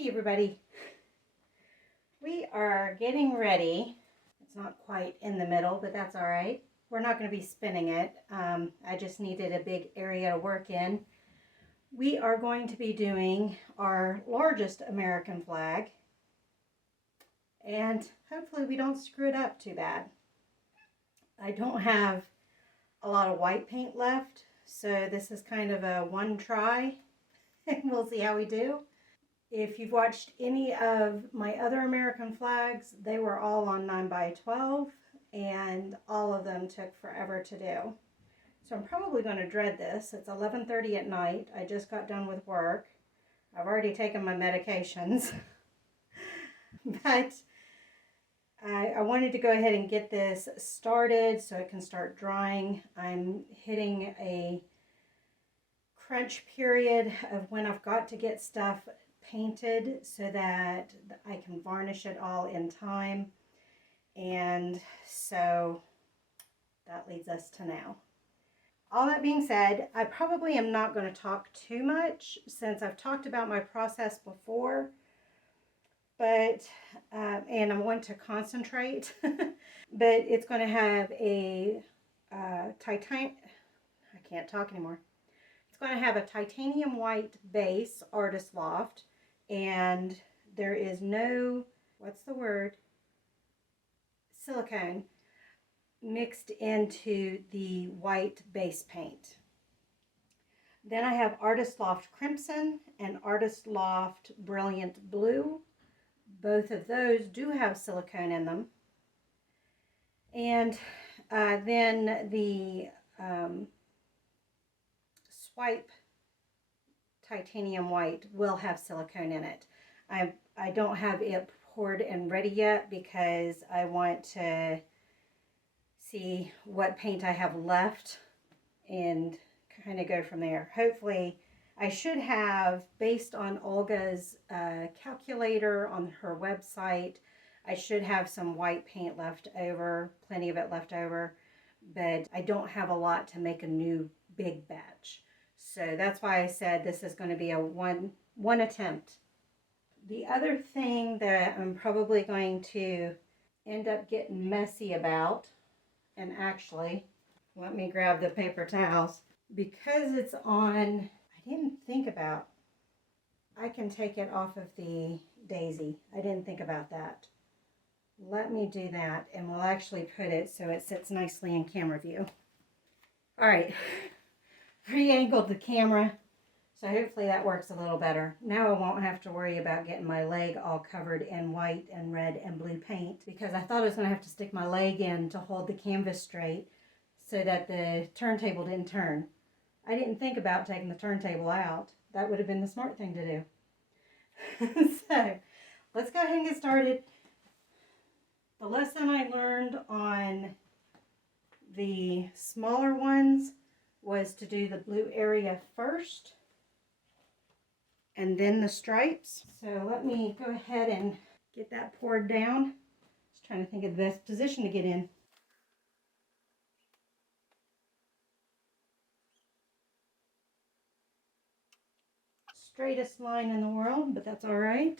Hey everybody, we are getting ready. It's not quite in the middle, but that's all right. We're not going to be spinning it. I just needed a big area to work in. We are going to be doing our largest American flag, and hopefully we don't screw it up too bad. I don't have a lot of white paint left, so this is kind of a one try, and we'll see how we do. If you've watched any of my other American flags, they were all on 9x12 and all of them took forever to do. So I'm probably going to dread this. It's 11:30 at night. I just got done with work. I've already taken my medications. But I wanted to go ahead and get this started so it can start drying. I'm hitting a crunch period of when I've got to get stuff painted so that I can varnish it all in time. And so that leads us to now. All that being said, I probably am not going to talk too much since I've talked about my process before, but and I want to concentrate. But it's going to have a titanium, I can't talk anymore. It's going to have a titanium white base, Artist Loft, and there is no, what's the word, silicone mixed into the white base paint. Then I have Artist Loft Crimson and Artist Loft Brilliant Blue. Both of those do have silicone in them. And then the Swipe Titanium White will have silicone in it. I don't have it poured and ready yet because I want to see what paint I have left and kind of go from there. Hopefully, I should have, based on Olga's calculator on her website, I should have some white paint left over, plenty of it left over, but I don't have a lot to make a new big batch. So that's why I said this is going to be a one attempt. The other thing that I'm probably going to end up getting messy about, and actually, let me grab the paper towels, because it's on, I didn't think about, I can take it off of the daisy. I didn't think about that. Let me do that, and we'll actually put it so it sits nicely in camera view. All right, re-angled the camera, so hopefully that works a little better. Now I won't have to worry about getting my leg all covered in white and red and blue paint, because I thought I was going to have to stick my leg in to hold the canvas straight so that the turntable didn't turn. I didn't think about taking the turntable out. That would have been the smart thing to do. So let's go ahead and get started. The lesson I learned on the smaller ones was to do the blue area first and then the stripes. So let me go ahead and get that poured down. Just trying to think of the best position to get in. Straightest line in the world, but that's all right.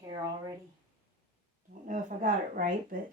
Here already. Don't know if I got it right, but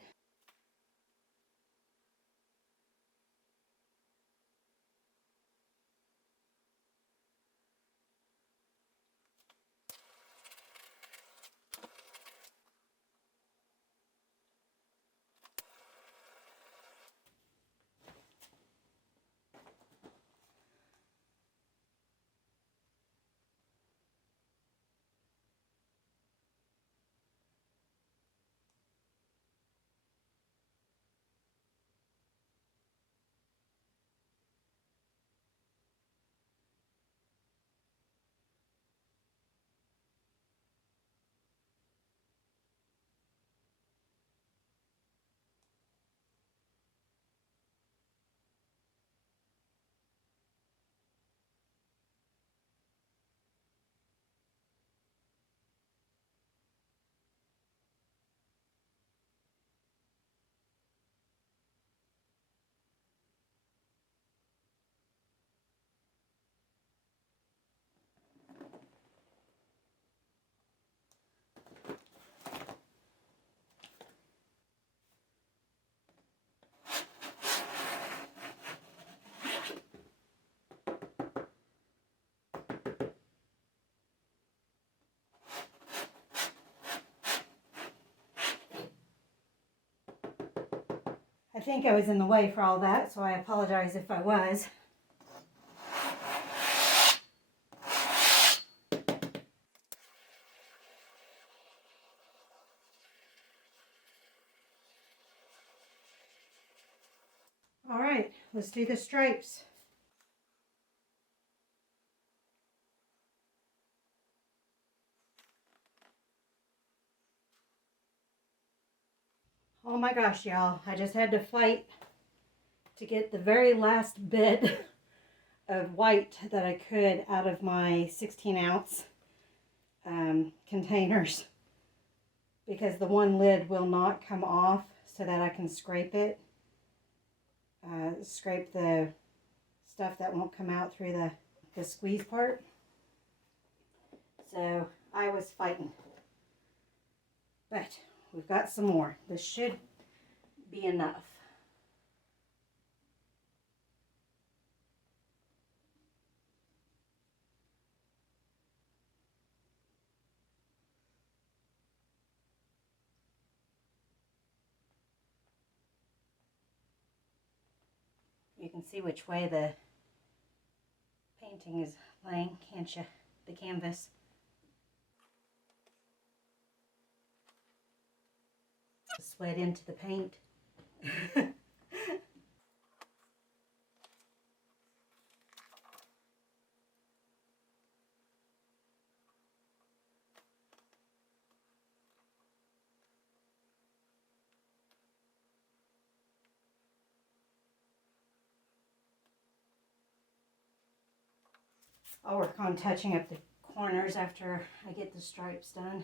I think I was in the way for all that, so I apologize if I was. All right, let's do the stripes. Oh my gosh, y'all, I just had to fight to get the very last bit of white that I could out of my 16-ounce containers, because the one lid will not come off so that I can scrape it. Scrape the stuff that won't come out through the squeeze part. So I was fighting. But we've got some more. This should be enough. You can see which way the painting is laying, can't you? The canvas. Sweat into the paint. I'll work on touching up the corners after I get the stripes done.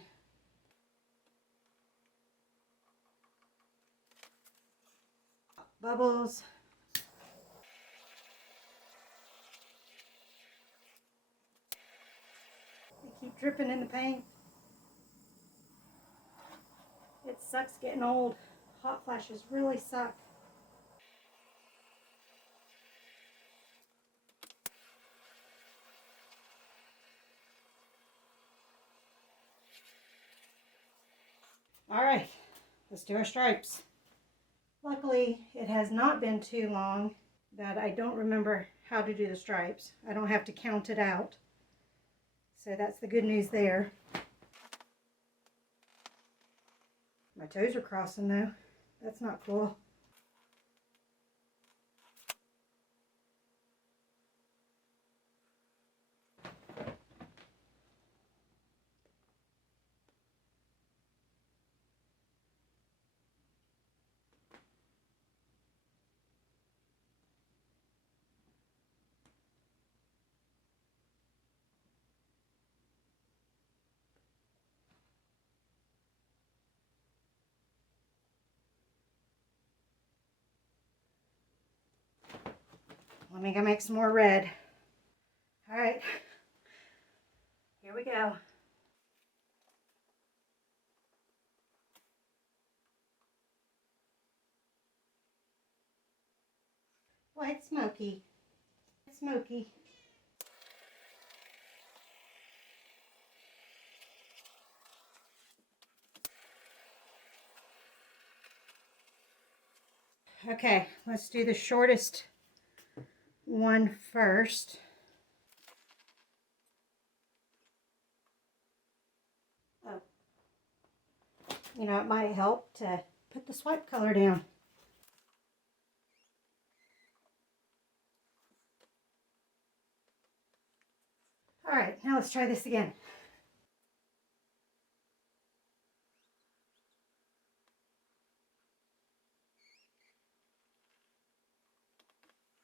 Bubbles. They keep dripping in the paint. It sucks getting old. Hot flashes really suck. All right, let's do our stripes. Luckily, it has not been too long that I don't remember how to do the stripes. I don't have to count it out. So that's the good news there. My toes are crossing though. That's not cool. Let me go make some more red. All right, here we go. White smoky. Smoky. Okay, let's do the shortest one first. Oh, you know, it might help to put the swipe color down. All right, now let's try this again.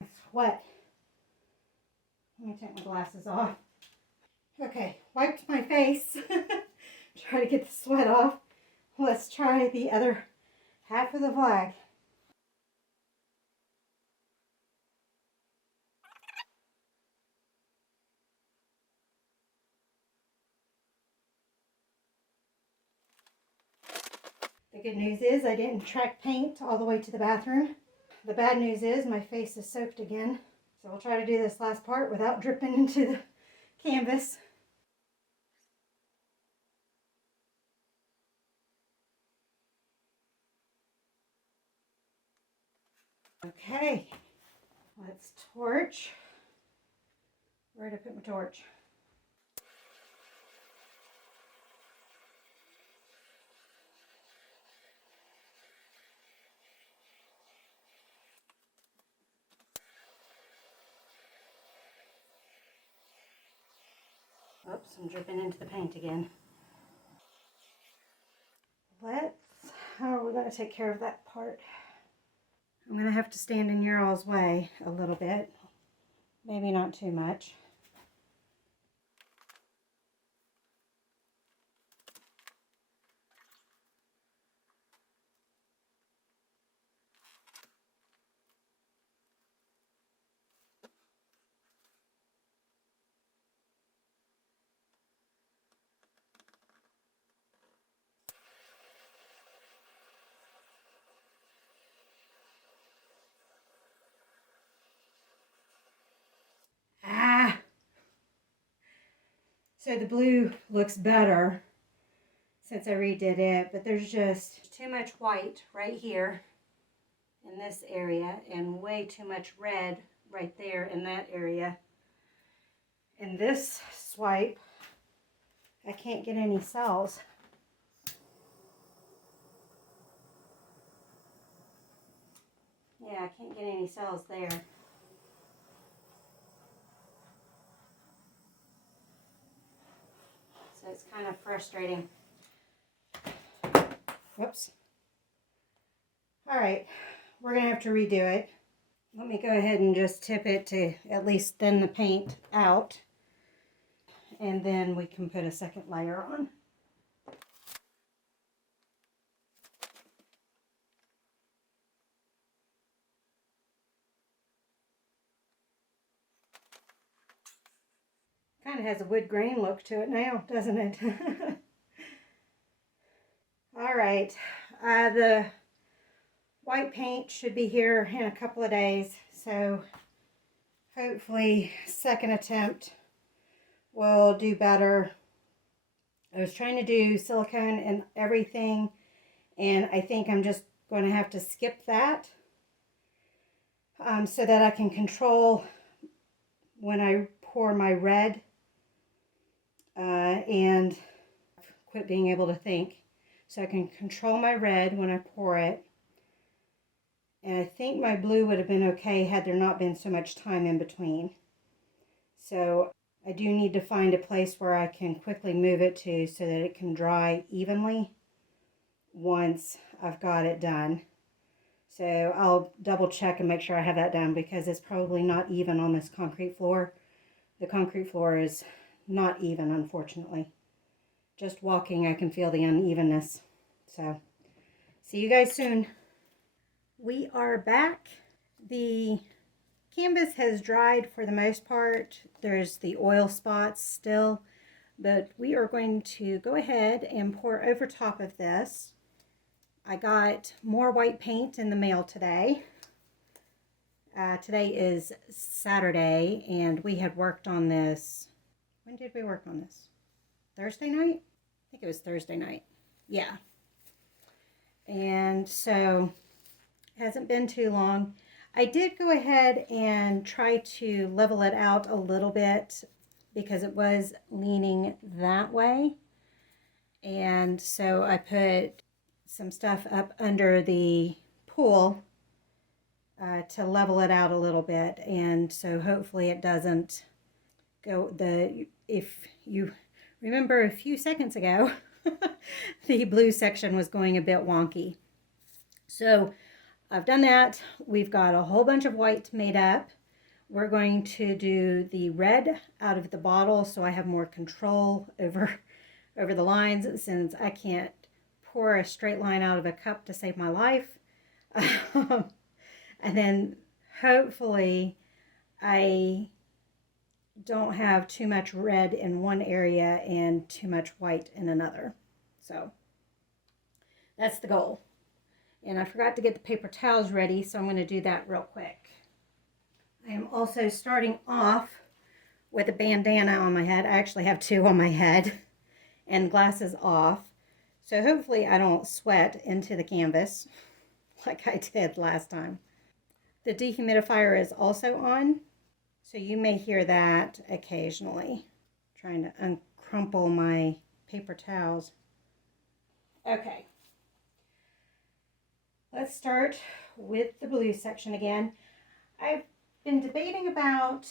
It's wet. Let me take my glasses off. Okay, wiped my face. Try to get the sweat off. Let's try the other half of the flag. The good news is I didn't track paint all the way to the bathroom. The bad news is my face is soaked again. So we'll try to do this last part without dripping into the canvas. Okay, let's torch. Where did I put my torch? Oops, I'm dripping into the paint again. How are we going to take care of that part? I'm going to have to stand in your all's way a little bit. Maybe not too much. Ah! So the blue looks better since I redid it, but there's just too much white right here in this area and way too much red right there in that area. In this swipe, I can't get any cells. Yeah, I can't get any cells there. So it's kind of frustrating. Whoops. All right, we're gonna have to redo it. Let me go ahead and just tip it to at least thin the paint out. And then we can put a second layer on. Kind of has a wood grain look to it now, doesn't it? All right, the white paint should be here in a couple of days, so hopefully second attempt will do better. I was trying to do silicone and everything, and I think I'm just going to have to skip that so that I can control when I pour my red and quit being able to think. So I can control my red when I pour it. And I think my blue would have been okay had there not been so much time in between. So I do need to find a place where I can quickly move it to so that it can dry evenly once I've got it done. So I'll double check and make sure I have that done because it's probably not even on this concrete floor. The concrete floor is not even, unfortunately. Just walking, I can feel the unevenness. So, see you guys soon. We are back. The canvas has dried for the most part. There's the oil spots still, but we are going to go ahead and pour over top of this. I got more white paint in the mail today. Today is Saturday, and we had worked on this. When did we work on this? Thursday night? I think it was Thursday night. Yeah. And so it hasn't been too long. I did go ahead and try to level it out a little bit because it was leaning that way. And so I put some stuff up under the pool to level it out a little bit. And so hopefully it doesn't go if you remember a few seconds ago, the blue section was going a bit wonky. So I've done that. We've got a whole bunch of white made up. We're going to do the red out of the bottle so I have more control over the lines since I can't pour a straight line out of a cup to save my life. And then hopefully I don't have too much red in one area and too much white in another. So that's the goal. And I forgot to get the paper towels ready, so I'm going to do that real quick. I am also starting off with a bandana on my head. I actually have two on my head and glasses off. So hopefully I don't sweat into the canvas like I did last time. The dehumidifier is also on, so you may hear that occasionally. Trying to uncrumple my paper towels. Okay, let's start with the blue section again. I've been debating about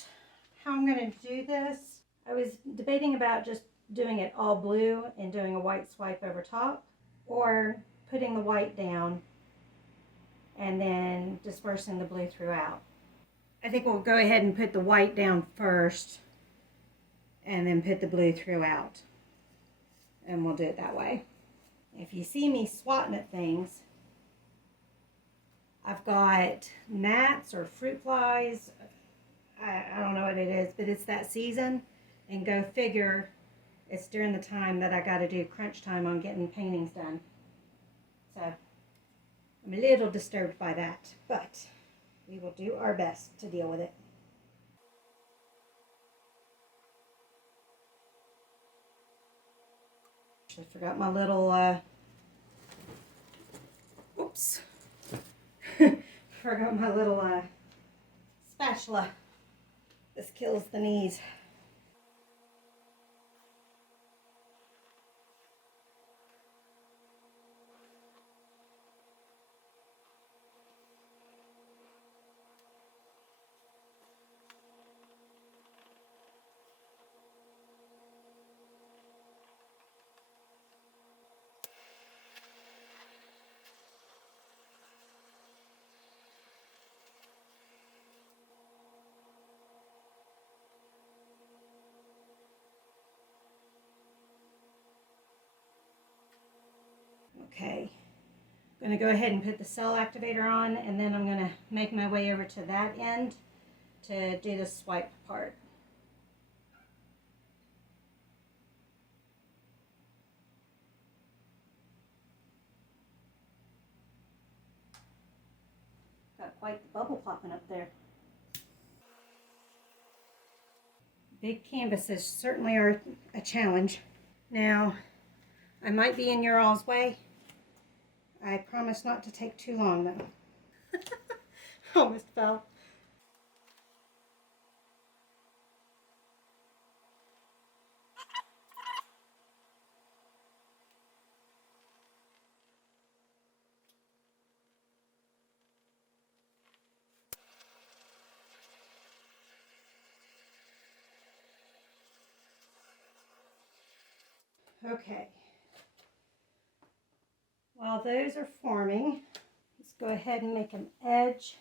how I'm going to do this. I was debating about just doing it all blue and doing a white swipe over top, or putting the white down and then dispersing the blue throughout. I think we'll go ahead and put the white down first and then put the blue throughout, and we'll do it that way. If you see me swatting at things, I've got gnats or fruit flies. I don't know what it is, but it's that season, and go figure, it's during the time that I got to do crunch time on getting paintings done. So I'm a little disturbed by that, but we will do our best to deal with it. I forgot my little, oops. Forgot my little spatula. This kills the knees. Okay, I'm going to go ahead and put the cell activator on, and then I'm going to make my way over to that end to do the swipe part. Got quite the bubble popping up there. Big canvases certainly are a challenge. Now, I might be in your all's way. I promise not to take too long though. Almost fell. Okay. While those are forming, let's go ahead and make an edge.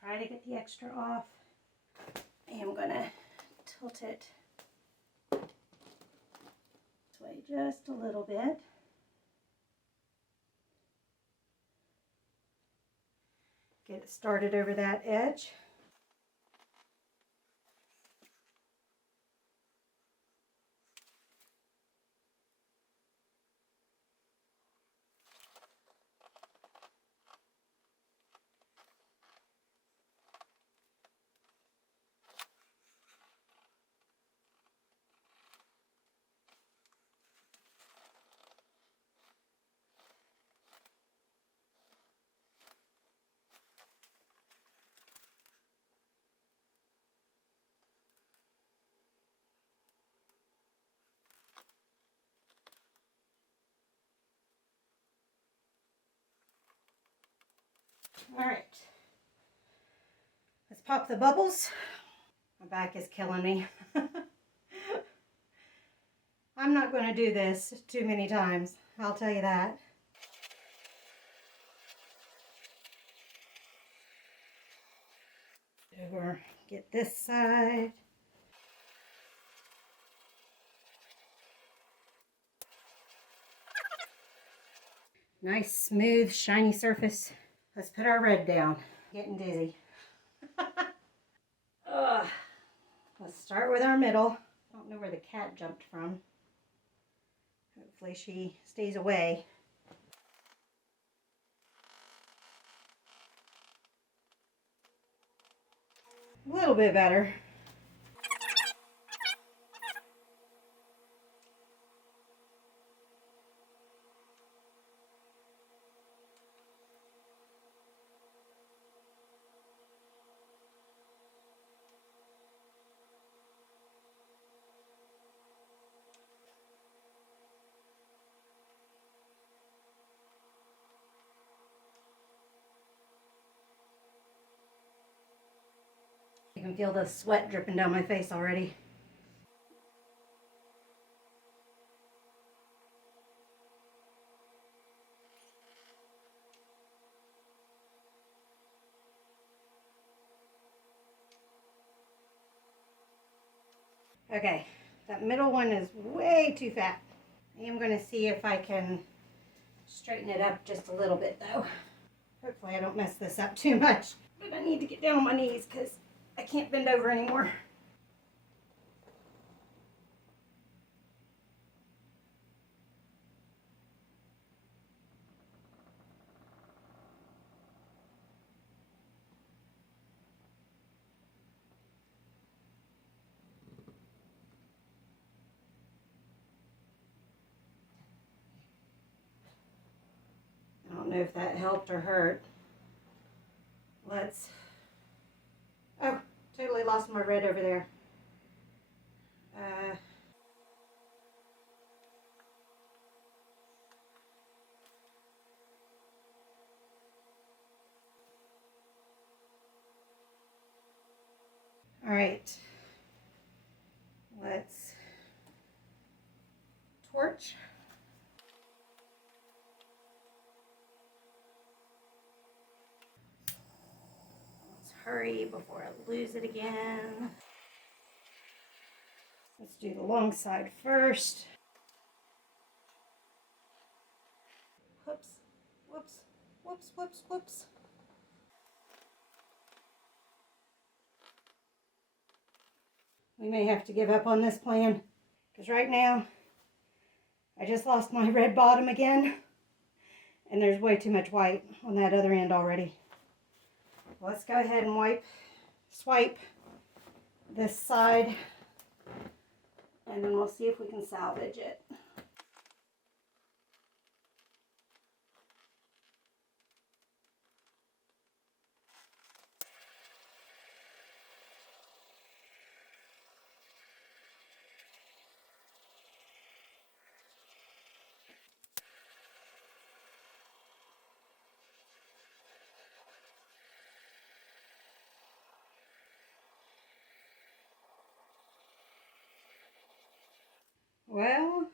Try to get the extra off. And I'm going to tilt it this way just a little bit. Get it started over that edge. All right, let's pop the bubbles. My back is killing me. I'm not going to do this too many times, I'll tell you that. Over, get this side. Nice, smooth, shiny surface. Let's put our red down. Getting dizzy. Let's start with our middle. I don't know where the cat jumped from. Hopefully she stays away. A little bit better. You can feel the sweat dripping down my face already. Okay, that middle one is way too fat. I am going to see if I can straighten it up just a little bit though. Hopefully I don't mess this up too much. But I need to get down on my knees because I can't bend over anymore. I don't know if that helped or hurt. Let's... Oh, totally lost my red over there. All right. Let's torch. Let's hurry before I lose it again. Let's do the long side first. Whoops, whoops, whoops, whoops, whoops. We may have to give up on this plan because right now I just lost my red bottom again and there's way too much white on that other end already. Let's go ahead and swipe this side and then we'll see if we can salvage it. Well,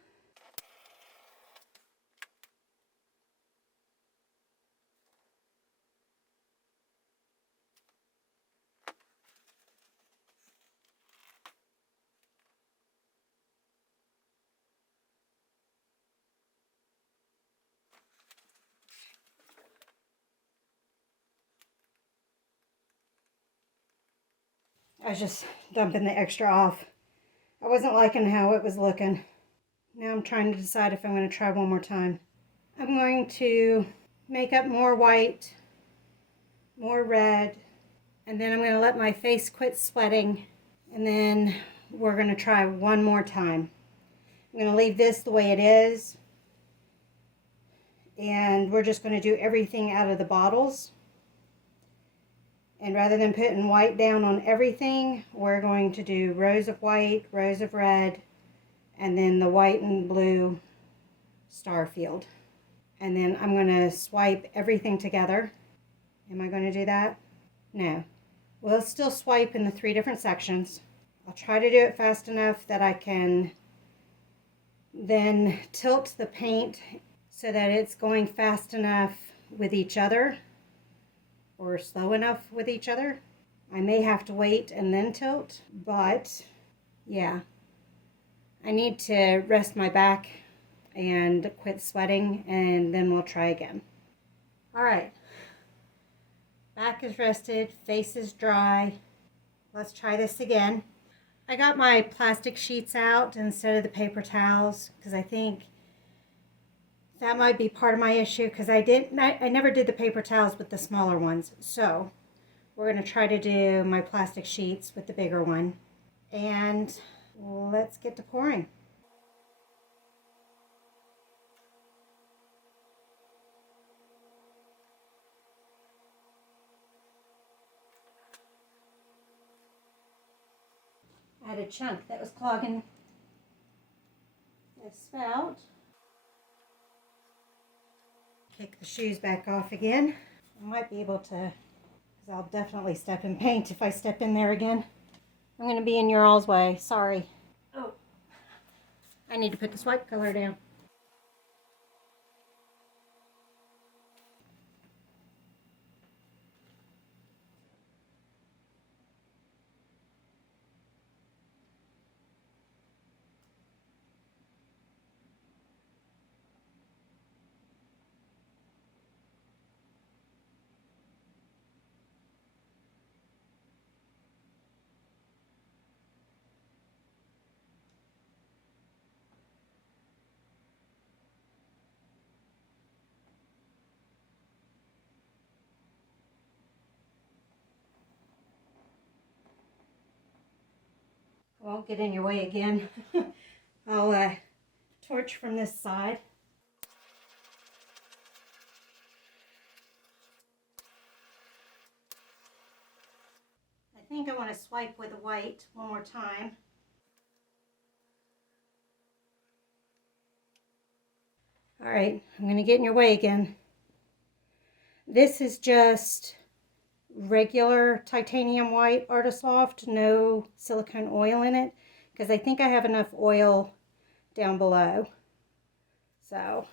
I was just dumping the extra off. I wasn't liking how it was looking. Now I'm trying to decide if I'm going to try one more time. I'm going to make up more white, more red, and then I'm going to let my face quit sweating, and then we're going to try one more time. I'm going to leave this the way it is, and we're just going to do everything out of the bottles. And rather than putting white down on everything, we're going to do rows of white, rows of red, and then the white and blue star field. And then I'm going to swipe everything together. Am I going to do that? No. We'll still swipe in the 3 different sections. I'll try to do it fast enough that I can then tilt the paint so that it's going fast enough with each other or slow enough with each other. I may have to wait and then tilt, but yeah. I need to rest my back and quit sweating, and then we'll try again. All right. Back is rested, face is dry. Let's try this again. I got my plastic sheets out instead of the paper towels because I think that might be part of my issue because I never did the paper towels with the smaller ones. So We're going to try to do my plastic sheets with the bigger one. And let's get to pouring. I had a chunk that was clogging the spout. Kick the shoes back off again. I might be able to, because I'll definitely step in paint if I step in there again. I'm going to be in your all's way. Sorry. Oh, I need to put the swipe color down. I won't get in your way again. I'll torch from this side. I think I want to swipe with the white one more time. All right, I'm going to get in your way again. This is just regular titanium white Artist Loft, no silicone oil in it, because I think I have enough oil down below. So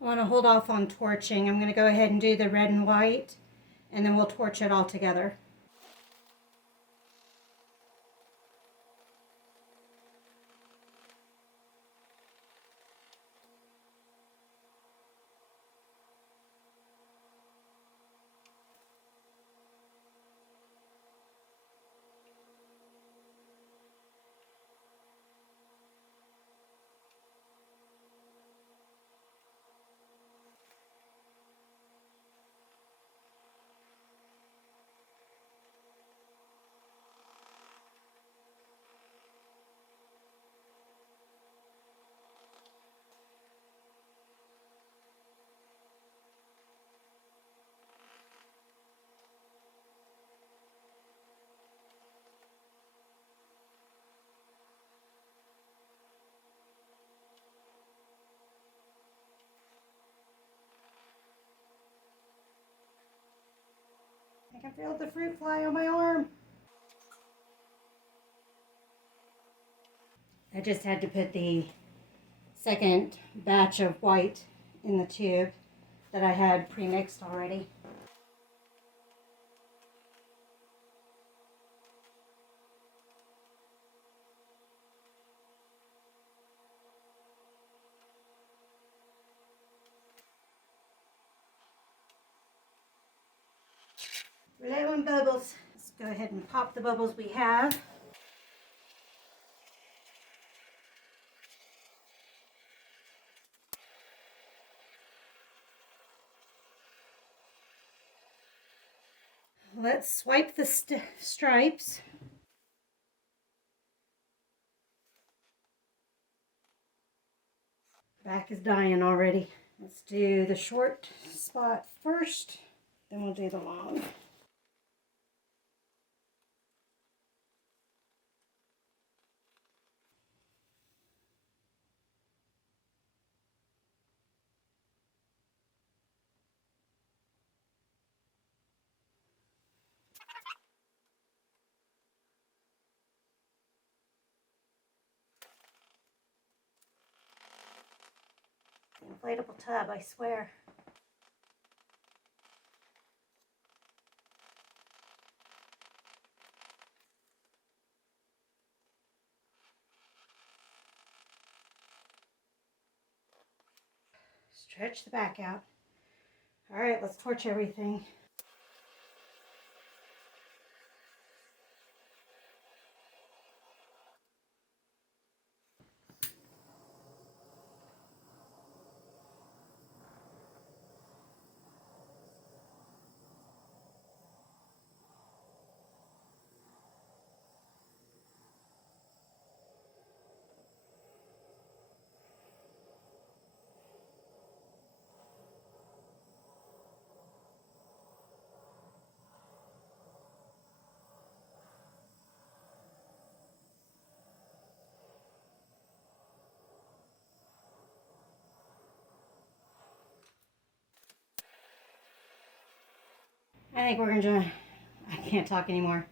I want to hold off on torching. I'm going to go ahead and do the red and white, and then we'll torch it all together. I can feel the fruit fly on my arm. I just had to put the second batch of white in the tube that I had pre-mixed already. We're low on bubbles. Let's go ahead and pop the bubbles we have. Let's swipe the stripes. Back is dying already. Let's do the short spot first, then we'll do the long. Inflatable tub, I swear. Stretch the back out. All right, let's torch everything. think we're gonna, I can't talk anymore.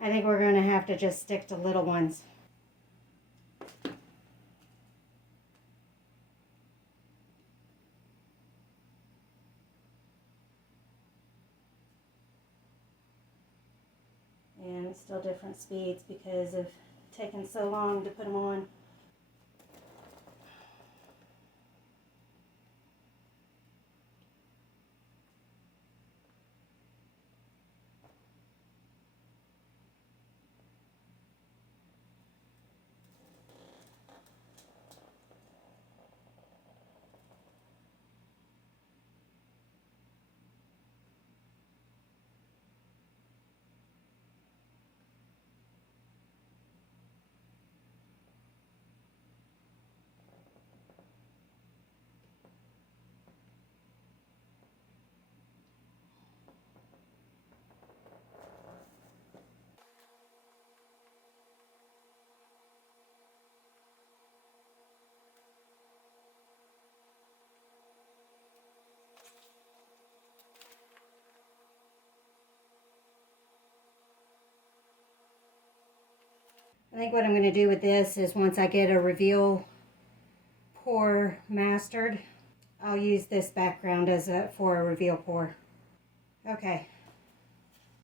I think we're gonna have to just stick to little ones. And it's still different speeds because of taking so long to put them on. I think what I'm going to do with this is once I get a reveal pour mastered, I'll use this background as for a reveal pour. Okay,